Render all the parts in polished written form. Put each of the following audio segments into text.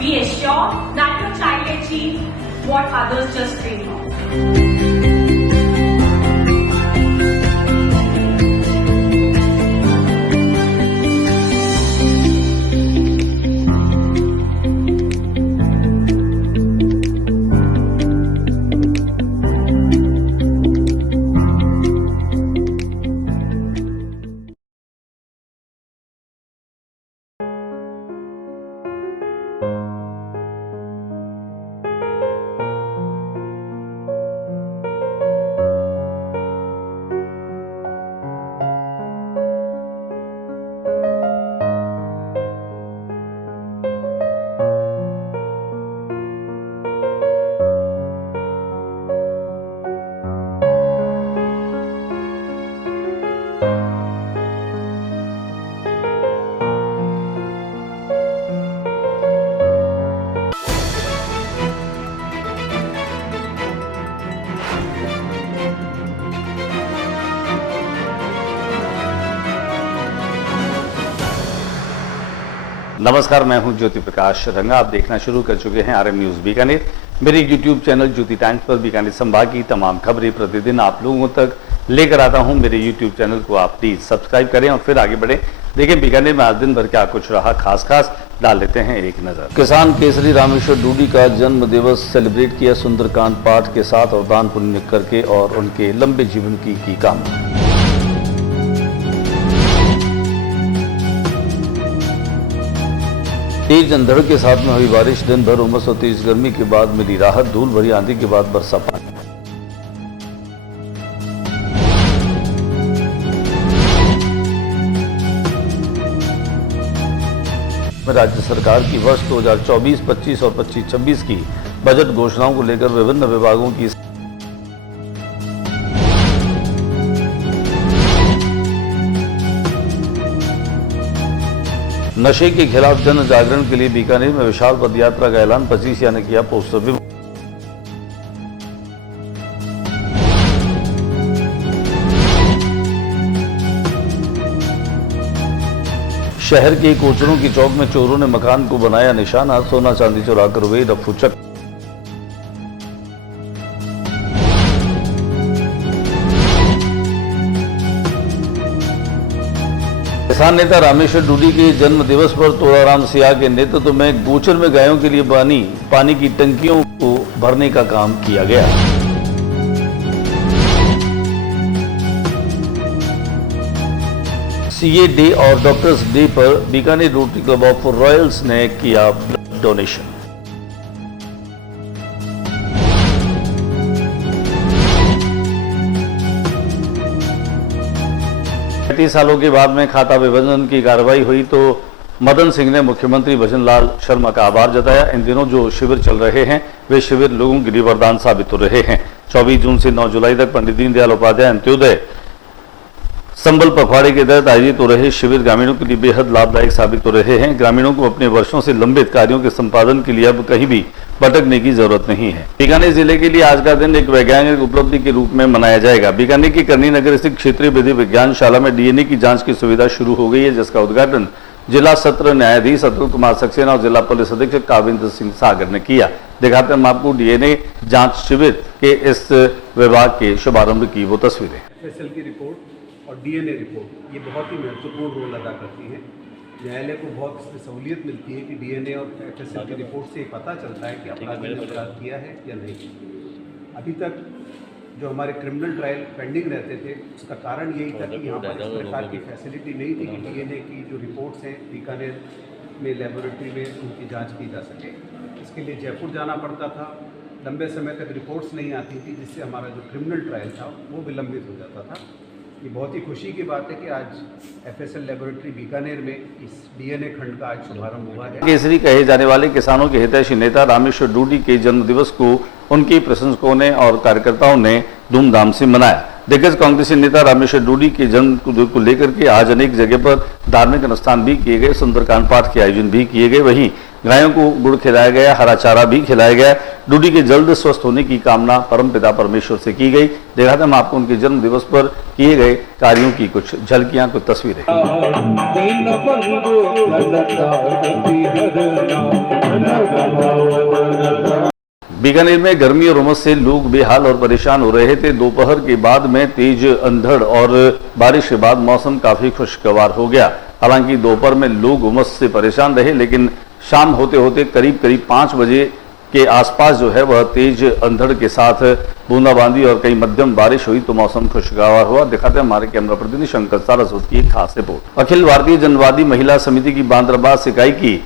We assure that your child achieves what others just dream of. नमस्कार, मैं हूं ज्योति प्रकाश रंगा। आप देखना शुरू कर चुके हैं आरएम न्यूज बीकानेर। मेरे यूट्यूब चैनल ज्योति टाइम्स पर बीकानेर संभाग की तमाम खबरें प्रतिदिन आप लोगों तक लेकर आता हूं। मेरे यूट्यूब चैनल को आप प्लीज सब्सक्राइब करें और फिर आगे बढ़े। देखें बीकानेर में आज दिन भर क्या कुछ रहा, खास डाल लेते हैं एक नजर। किसान केसरी रामेश्वर डूडी का जन्म दिवस सेलिब्रेट किया सुंदरकांड पाठ के साथ और दान पुण्य करके और उनके लंबे जीवन की कामना। तेज अंधड़ के साथ में हुई बारिश, दिन भर उमस और तेज गर्मी के बाद मिली राहत, धूल भरी आंधी के बाद बरसा पानी। राज्य सरकार की वर्ष 2024-25 और 25-26 की बजट घोषणाओं को लेकर विभिन्न विभागों की नशे के खिलाफ जन जागरण के लिए बीकानेर में विशाल पदयात्रा का ऐलान, 25 ने किया पोस्टर। शहर के कोचरों की चौक में चोरों ने मकान को बनाया निशाना, सोना चांदी चुरा कर हुए रफू चक्कर। किसान नेता रामेश्वर डूडी के जन्म दिवस पर तोड़ाराम सियाह के नेतृत्व में गोचर में गायों के लिए पानी की टंकियों को भरने का काम किया गया। सीए डे और डॉक्टर्स डे पर Bikaner rotary club of Royals ने किया ब्लड डोनेशन। सालों के बाद में खाता विभाजन की कार्रवाई हुई तो मदन सिंह ने मुख्यमंत्री भजन लाल शर्मा का आभार जताया। इन दिनों जो शिविर चल रहे हैं वे शिविर लोगों के लिए वरदान साबित हो रहे हैं। 24 जून से 9 जुलाई तक पंडित दीनदयाल उपाध्याय अंत्योदय संबल पखवाड़े के तहत आयोजित हो रहे शिविर ग्रामीणों के लिए बेहद लाभदायक साबित हो रहे हैं। ग्रामीणों को अपने वर्षों से लंबित कार्यों के संपादन के लिए अब कहीं भी भटकने की जरूरत नहीं है। बीकानेर जिले के लिए आज का दिन एक वैज्ञानिक उपलब्धि के रूप में मनाया जाएगा। बीकानेर की करनी नगर स्थित क्षेत्रीय विधि विज्ञानशाला में डीएनए की जांच की सुविधा शुरू हो गई है, जिसका उद्घाटन जिला सत्र न्यायाधीश अतुल कुमार सक्सेना और जिला पुलिस अधीक्षक काविंद्र सिंह सागर ने किया। दिखाते हैं आपको डीएनए जांच शिविर के इस विभाग के शुभारंभ की वो तस्वीरें। एफएसएल की रिपोर्ट और डीएनए रिपोर्ट ये बहुत ही महत्वपूर्ण रोल अदा करती है। न्यायालय को बहुत इसमें सहूलियत मिलती है कि डीएनए और एफएसएल की रिपोर्ट से पता चलता है कि अपराधी ने अपराध किया है या नहीं। अभी तक जो हमारे क्रिमिनल ट्रायल पेंडिंग रहते थे उसका कारण यही था कि यहाँ पर इस प्रकार की फैसिलिटी नहीं थी कि डीएनए की जो रिपोर्ट्स हैं बीकानेर में लेबोरेटरी में उनकी जाँच की जा सके। इसके लिए जयपुर जाना पड़ता था, लंबे समय तक रिपोर्ट्स नहीं आती थी, जिससे हमारा जो क्रिमिनल ट्रायल था वो विलंबित हो जाता था। ये बहुत ही खुशी की बात है कि आज एफएसएल लेबोरेटरी बीकानेर में इस डीएनए खंड का आज शुभारंभ हुआ है। केसरी कहे जाने वाले किसानों के हितैषी नेता रामेश्वर डूडी के जन्म दिवस को उनके प्रशंसकों ने और कार्यकर्ताओं ने धूमधाम से मनाया। दिग्गज कांग्रेसी नेता रामेश्वर डूडी के जन्म को लेकर के आज अनेक जगह पर धार्मिक अनुष्ठान भी किए गए, सुंदरकांड पाठ के आयोजन भी किए गए, वहीं गायों को गुड़ खिलाया गया, हरा चारा भी खिलाया गया। डूडी के जल्द स्वस्थ होने की कामना परमपिता परमेश्वर से की गई। दिखाते हम आपको उनके जन्म दिवस पर किए गए कार्यों की कुछ झलकियां, कुछ तस्वीरें। बीकानेर में गर्मी और उमस से लोग बेहाल और परेशान हो रहे थे। दोपहर के बाद में तेज अंधड़ और बारिश के बाद मौसम काफी खुशगवार हो गया। हालांकि दोपहर में लोग उमस से परेशान रहे, लेकिन शाम होते होते करीब 5 बजे के आसपास जो है वह तेज अंधड़ के साथ बूंदाबांदी और कई मध्यम बारिश हुई तो मौसम खुशगवार हुआ। दिखाते हैं हमारे कैमरा प्रतिनिधि शंकर सारस्वत की एक खास रिपोर्ट। अखिल भारतीय जनवादी महिला समिति की बांद्राबास इकाई की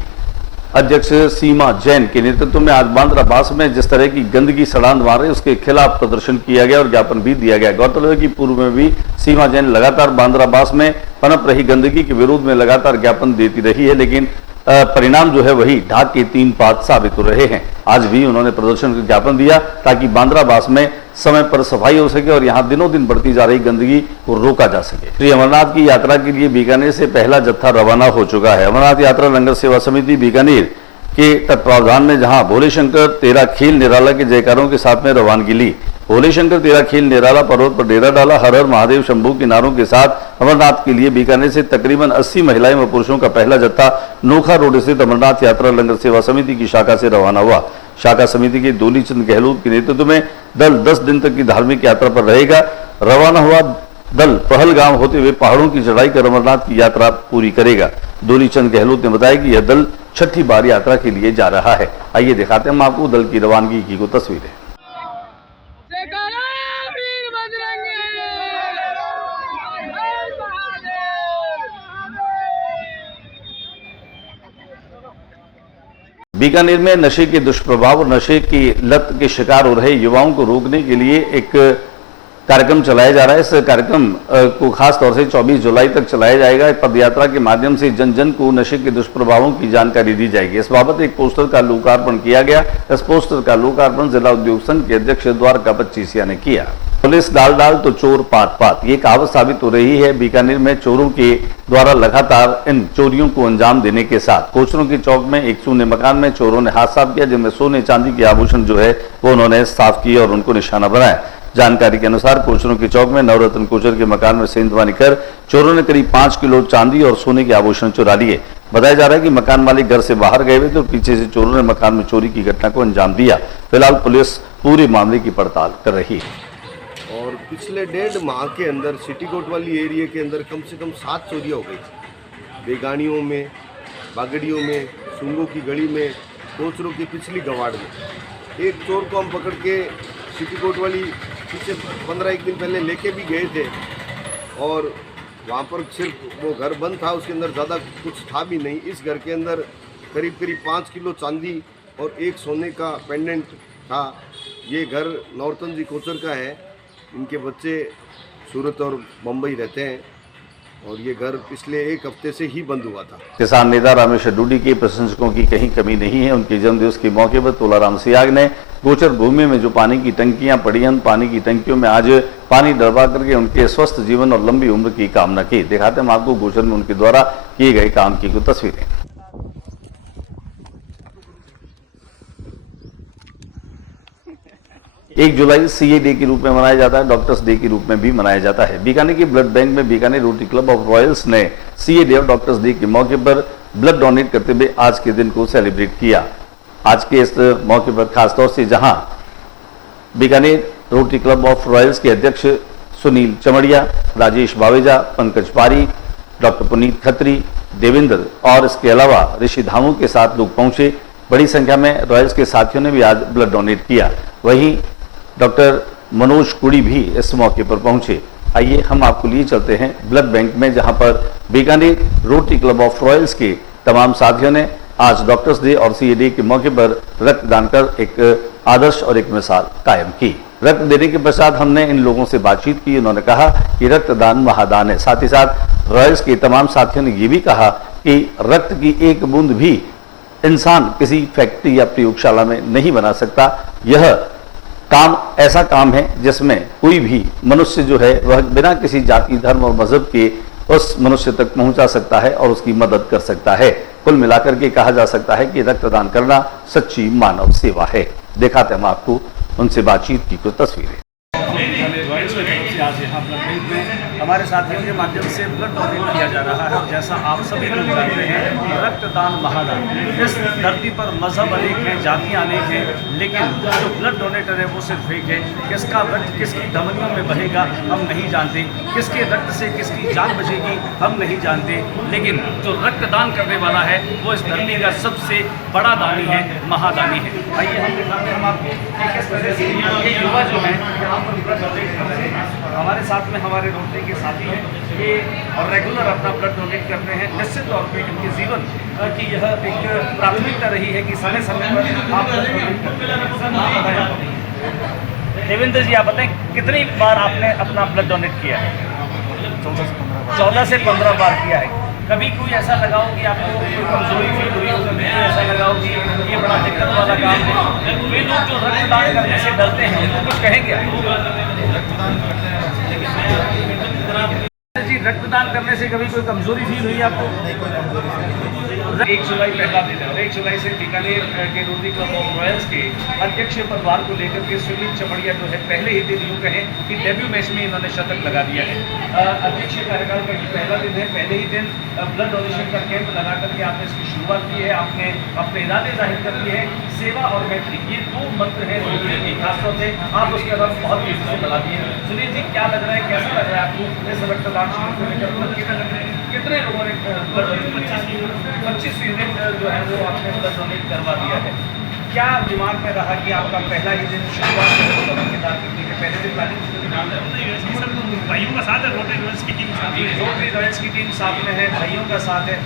अध्यक्ष सीमा जैन के नेतृत्व में आज बांद्राबास में जिस तरह की गंदगी सड़ांध मार रही उसके खिलाफ प्रदर्शन किया गया और ज्ञापन भी दिया गया। गौरतलब है कि पूर्व में भी सीमा जैन लगातार बांद्राबास में पनप रही गंदगी के विरोध में लगातार ज्ञापन देती रही है, लेकिन परिणाम जो है वही ढाक के 3 पात साबित हो रहे हैं। आज भी उन्होंने प्रदर्शन का ज्ञापन दिया ताकि बांद्राबास में समय पर सफाई हो सके और यहां दिनों दिन बढ़ती जा रही गंदगी को रोका जा सके। श्री अमरनाथ की यात्रा के लिए बीकानेर से पहला जत्था रवाना हो चुका है। अमरनाथ यात्रा लंगर सेवा समिति बीकानेर के तत्वावधान में जहां भोले शंकर तेरा खेल निराला के जयकारों के साथ में रवानगी ली। भोले शंकर तेरा खेल निराला पर्वत पर डेरा डाला। हर हर महादेव शंभू के नारों के साथ अमरनाथ के लिए बीकानेर से तकरीबन 80 महिलाएं व पुरुषों का पहला जत्था नोखा रोड स्थित अमरनाथ यात्रा लंगर सेवा समिति की शाखा से रवाना हुआ। शाखा समिति के डोली चंद गहलोत के नेतृत्व में दल 10 दिन तक की धार्मिक यात्रा पर रहेगा। रवाना हुआ दल पहलगाम होते हुए पहाड़ों की चढ़ाई कर अमरनाथ की यात्रा पूरी करेगा। डोली चंद गहलोत ने बताया कि यह दल 6ठी बार यात्रा के लिए जा रहा है। आइए दिखाते हैं हम आपको दल की रवानगी की को तस्वीरें। बीकानेर में नशे के दुष्प्रभाव और नशे की लत के शिकार हो रहे युवाओं को रोकने के लिए एक कार्यक्रम चलाया जा रहा है। इस कार्यक्रम को खास तौर से 24 जुलाई तक चलाया जाएगा। पद यात्रा के माध्यम से जन जन को नशे के दुष्प्रभावों की जानकारी दी जाएगी। इस बाबत एक पोस्टर का लोकार्पण किया गया। इस पोस्टर का लोकार्पण जिला उद्योग संघ के अध्यक्ष द्वारका पच्चीसिया ने किया। पुलिस डाल डाल तो चोर पात पात, ये कहावत साबित हो रही है। बीकानेर में चोरों के द्वारा लगातार इन चोरियों को अंजाम देने के साथ कोचरों के चौक में एक सूने मकान में चोरों ने हाथ साफ किया, जिनमें सोने चांदी के आभूषण जो है वो उन्होंने साफ किए और उनको निशाना बनाया। जानकारी के अनुसार कोचरों के चौक में नवरत्न कोचर के मकान में सेंधमानी कर चोरों ने करीब 5 किलो चांदी और सोने के आभूषण चुरा लिए। बताया जा रहा है कि मकान मालिक घर से बाहर गए हुए थे और पीछे से चोरों ने मकान में चोरी की घटना को अंजाम दिया। फिलहाल पुलिस पूरे मामले की पड़ताल कर रही है। और पिछले 1.5 माह के अंदर सिटी कोतवाली एरिया के अंदर कम से कम 7 चोरियाँ हो गई। बेगानियों में, बागड़ियों में, सुंगों की गली में, कोचरों की पिछली गवाड़ में। एक चोर को हम पकड़ के सिटी कोतवाली पीछे 15-1 दिन पहले लेके भी गए थे और वहाँ पर सिर्फ वो घर बंद था, उसके अंदर ज़्यादा कुछ था भी नहीं। इस घर के अंदर करीब 5 किलो चांदी और एक सोने का पेंडेंट था। ये घर नवरत्न जी कोचर का है। इनके बच्चे सूरत और मुंबई रहते हैं और ये घर पिछले 1 हफ्ते से ही बंद हुआ था। किसान नेता रामेश्वर डूडी के प्रशंसकों की कहीं कमी नहीं है। उनके जन्मदिवस के मौके पर तोलाराम सियाग ने गोचर भूमि में जो पानी की टंकियां पड़ी हैं, पानी की टंकियों में आज पानी डलवा करके उनके स्वस्थ जीवन और लंबी उम्र की कामना की। दिखाते हैं आपको गोचर में उनके द्वारा किए गए काम की कुछ तस्वीरें। 1 जुलाई सीए डे के रूप में मनाया जाता है, डॉक्टर्स डे के रूप में भी मनाया जाता है। बीकानेर के ब्लड बैंक में Bikaner rotary club of Royals ने सीए डे और डॉक्टर्स डे के मौके पर ब्लड डोनेट करते हुए आज के दिन को सेलिब्रेट किया। आज के इस मौके पर खासतौर से जहां Bikaner rotary club of Royals के अध्यक्ष सुनील चमड़िया, राजेश बावेजा, पंकज पारी, डॉक्टर पुनीत खत्री, देवेंद्र और इसके अलावा ऋषि धामू के साथ लोग पहुंचे। बड़ी संख्या में रॉयल्स के साथियों ने भी आज ब्लड डोनेट किया। वहीं डॉक्टर मनोज कुड़ी भी इस मौके पर पहुंचे। आइए हम आपको लिए चलते हैं ब्लड बैंक में, जहां पर Bikaner rotary club of Royals के तमाम साथियों ने आज डॉक्टर्स डे और सीए डे के मौके पर रक्तदान कर एक आदर्श और एक मिसाल कायम की। रक्त देने के पश्चात हमने इन लोगों से बातचीत की। उन्होंने कहा कि रक्तदान महादान है। साथ ही साथ रॉयल्स के तमाम साथियों ने ये भी कहा कि रक्त की एक बूंद भी इंसान किसी फैक्ट्री या प्रयोगशाला में नहीं बना सकता। यह काम ऐसा काम है जिसमें कोई भी मनुष्य जो है वह बिना किसी जाति, धर्म और मजहब के उस मनुष्य तक पहुंचा सकता है और उसकी मदद कर सकता है। कुल मिलाकर के कहा जा सकता है कि रक्तदान करना सच्ची मानव सेवा है। दिखाते हम आपको उनसे बातचीत की कुछ तस्वीरें। आज यहाँ ब्लड बैंक में हमारे साथियों के माध्यम से ब्लड डोनेट किया जा रहा है। और जैसा आप सभी लोग जानते हैं कि रक्तदान महादान, इस धरती पर मजहब अनेक हैं, जातियाँ अनेक हैं, लेकिन जो ब्लड डोनेटर है वो सिर्फ एक है। किसका रक्त किसकी धमनियों में बहेगा हम नहीं जानते, किसके रक्त से किसकी जान बचेगी हम नहीं जानते, लेकिन जो रक्तदान करने वाला है वो इस धरती का सबसे बड़ा दानी है, महादानी है। आइए हम दिखाते हैं हम आपको कि किस तरह से ये युवा जो है यहाँ पर ब्लड डोनेट कर रहे हैं। हमारे साथ में हमारे रोटरी के साथी हैं, ये और रेगुलर अपना ब्लड डोनेट करते हैं। निश्चित तौर पर इनके जीवन की यह एक प्राथमिकता रही है कि समय समय पर आप ब्लड डोनेट करते हैं। देवेंद्र जी, आप बताएं कितनी बार आपने अपना ब्लड डोनेट किया है? 14 से 15 बार किया है। कभी कोई ऐसा लगा हो कि आपको कोई कमजोरी फील हुई हो, कभी ऐसा लगा हो कि ये बड़ा दिक्कत वाला काम है? वे लोग जो रक्तदान करने से डरते हैं उनको कुछ कहेंगे जी? रक्तदान करने से कभी कोई कमजोरी फील हुई आपको? 1 जुलाई पहला दिन है और 1 जुलाई से बीकानेर के रोटरी क्लब ऑफ रॉयल्स के अध्यक्ष पदभार को लेकर के सुनील चमड़िया जो है पहले ही दिन यूँ कहें कि डेब्यू मैच में इन्होंने शतक लगा दिया है। अध्यक्ष कार्यकाल का ये पहला दिन है, पहले ही दिन ब्लड डोनेशन का कैंप लगा करके आपने इसकी शुरुआत की है। आपने अपने इरादे जाहिर कर दिए हैं। सेवा और मैत्री, ये 2 मंत्र हैं रोटरी की, खासतौर से आप उसके तरफ बहुत तेजी से बढ़ा दिए। सुनील जी, क्या लग रहा है, कैसा लग रहा है आपको इस रक्तदान शिविर को लेकर? कितने लोगों ने ब्लड डोनेट? 25 यूनिट जो है वो आपने ब्लड डोनेट करवा दिया है। क्या दिमाग में रहा कि आपका पहला ही दिन शुरुआत के दान करने के पहले दिन प्लानिंग भाइयों का साथ है, रोटरी रॉयल्स की टीम साथ है, रोटरी रॉयल्स की टीम साथ में है, भाइयों का साथ है।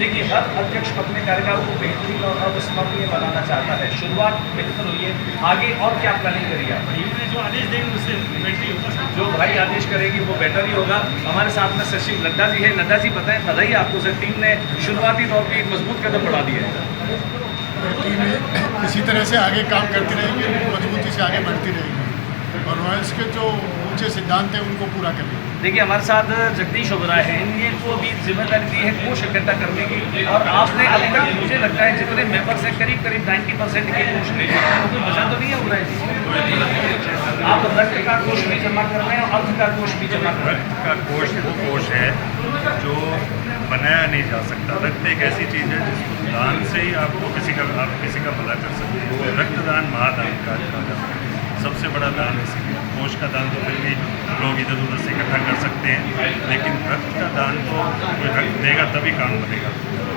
देखिए, हर अध्यक्ष अपने कार्यकाल को बेहतरीन और अविस्मरणीय बनाना चाहता है। शुरुआत बेहतर हुई है, आगे और क्या प्लानिंग करिए आप? भाइयों ने जो आदेश देंगे उससे बेटर ही होगा। जो भाई आदेश करेगी वो बेटर ही होगा। हमारे साथ में सचिव नड्डा जी है। नड्डा जी, बताएं, बताइए आपको सर, टीम ने शुरुआती तौर पर एक मजबूत कदम बढ़ा दिया है। टीम इसी तरह से आगे काम करती रहेगी, मजबूती से आगे बढ़ती रहेगी और रॉयल्स के जो ऊंचे सिद्धांत हैं उनको पूरा करेंगे। देखिए, हमारे साथ जगदीश ओबराय हैं, इनको भी जिम्मेदारी दी है कोष इकट्ठा करने की। और आपने अभी तक मुझे लगता है जितने मेंबर्स हैं करीब 90% के कोष ले लिया। कोई वजह तो नहीं है ओबराय जी? आप रक्त का कोष भी जमा कर रहे हैं और अर्थ का कोष भी जमा कर रहे हैं। रक्त का कोष वो कोष है जो बनाया नहीं जा सकता। रक्त एक ऐसी चीज़ है जिसको दान से ही आप किसी का भला कर सकते हैं। रक्तदान महादान का कहा जाता है, सबसे बड़ा दान इसीलिए। कोष का दान तो फिर भी लोग इधर उधर से इकट्ठा कर सकते हैं, लेकिन रक्त का दान तो कोई रक्त देगा तभी काम बनेगा।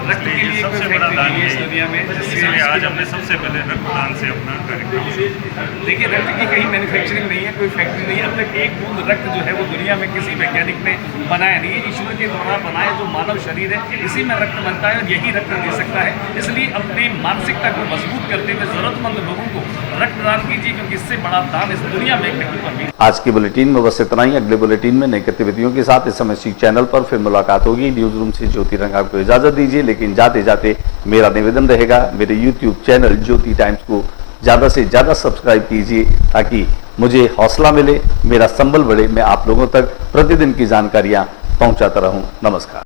रक्त के लिए सबसे कोई बड़ा फैक्ट्री दान नहीं है इस यही दुनिया में, है। इसलिए आज हमने सबसे पहले रक्तदान से अपना कार्यक्रम शुरू। देखिए, रक्त की कहीं मैन्युफैक्चरिंग नहीं है, कोई फैक्ट्री नहीं है। अब तक एक बूंद रक्त जो है वो दुनिया में किसी वैज्ञानिक ने बनाया नहीं है। ईश्वर के द्वारा बनाया जो मानव शरीर है, इसी में रक्त बनता है और यही रक्त दे सकता है। इसलिए अपनी मानसिकता को मजबूत करते हुए जरूरतमंद लोगों को रक्तदान कीजिए, क्योंकि इससे बड़ा दान इस दुनिया में कहीं पर नहीं। आज की बुलेटिन में बस इतना ही। अगले बुलेटिन में नई गतिविधियों के साथ इस समय चैनल पर फिर मुलाकात होगी। न्यूज रूम से ज्योति रंग आपको इजाजत दीजिए, लेकिन जाते जाते मेरा निवेदन रहेगा, मेरे YouTube चैनल ज्योति टाइम्स को ज्यादा से ज्यादा सब्सक्राइब कीजिए ताकि मुझे हौसला मिले, मेरा संबल बढ़े, मैं आप लोगों तक प्रतिदिन की जानकारियां पहुंचाता रहूं। नमस्कार।